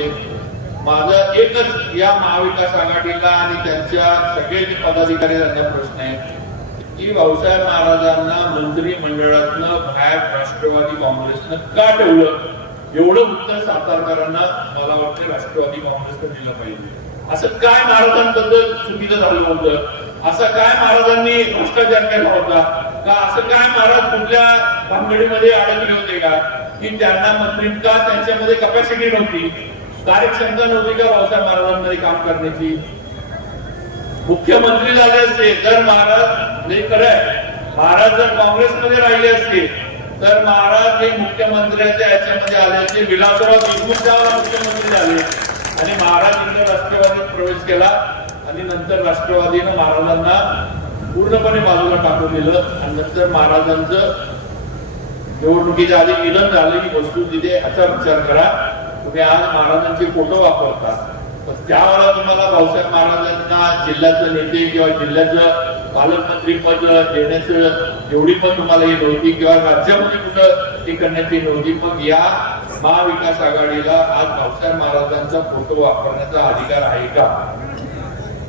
पाहिजे माझा एकच या महाविकास आघाडीला आणि त्यांच्या सगळे पदाधिकारी त्यांना प्रश्न आहे. की भाऊसाहेब महाराजांना मंत्रिमंडळातनं बाहेर राष्ट्रवादी काँग्रेसनं का ठेवलं? एवढं उत्तर सातारकरांना मला वाटतं राष्ट्रवादी काँग्रेसनं दिलं पाहिजे. असं काय महाराजांबद्दल चुकीचं झालं होतं? असं काय महाराजांनी भ्रष्टाचार केला होता? का असं काय महाराज कुठल्या भानगडीमध्ये अडकले होते का? की त्यांना मंत्री का त्यांच्यामध्ये कपॅसिटी नव्हती? कार्यक्षमता नव्हती का भाऊसाहेब महाराजांमध्ये काम करण्याची? मुख्यमंत्री झाले असते जर महाराज नाही खरंय महाराज जर काँग्रेसमध्ये राहिले असते तर महाराज हे मुख्यमंत्र्याच्या याच्यामध्ये आले असते. विलासराव देशमुख त्यावेळेला मुख्यमंत्री झाले. आणि महाराजांनी राष्ट्रवादीत प्रवेश केला आणि नंतर राष्ट्रवादीनं महाराजांना पूर्णपणे बाजूला टाकून दिलं आणि नंतर महाराजांचं निवडणुकीच्या आधी निधन झालं ही वस्तू तिथे असा विचार करा. तुम्ही आज महाराजांचे फोटो वापरता. त्यावेळेला तुम्हाला भाऊसाहेब महाराजांना जिल्ह्याचं नेते किंवा जिल्ह्याचं पालकमंत्री पद देण्याचं एवढी पण तुम्हाला ही नव्हती किंवा राज्यामध्ये कुठं हे करण्याची नव्हती मग या महाविकास आघाडीला आज भाऊसाहेब महाराजांचा फोटो वापरण्याचा अधिकार आहे का?